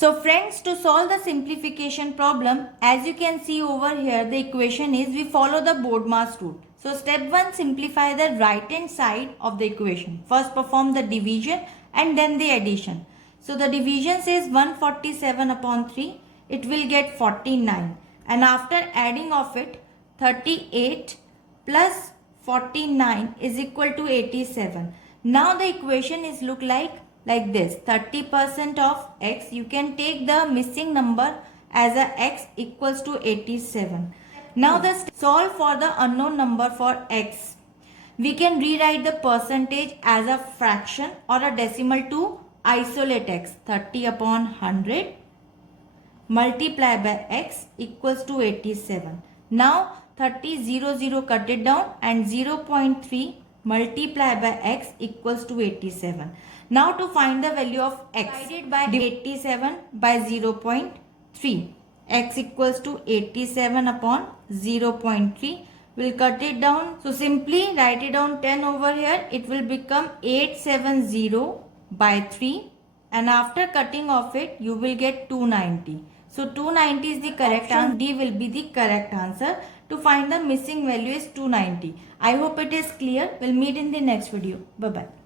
So friends, to solve the simplification problem, as you can see over here, the equation is we follow the BODMAS rule. So step 1, simplify the right hand side of the equation. First perform the division and then the addition. So the division says 147 upon 3, it will get 49. And after adding of it, 38 plus 49 is equal to 87. Now the equation is look like this. 30% of x, you can take the missing number as a x equals to 87. Now the solve for the unknown number for x. We can rewrite the percentage as a fraction or a decimal to isolate x. 30 upon 100 multiply by x equals to 87. Now 30 0 cut it down and 0.3 multiply by x equals to 87. Now to find the value of x, divided by 87 by 0.3. X equals to 87 upon 0.3. We'll cut it down. So simply write it down 10 over here. It will become 870 by 3. And after cutting off it, you will get 290. So 290 is the correct answer. D will be the correct answer. To find the missing value is 290. I hope it is clear. We'll meet in the next video. Bye-bye.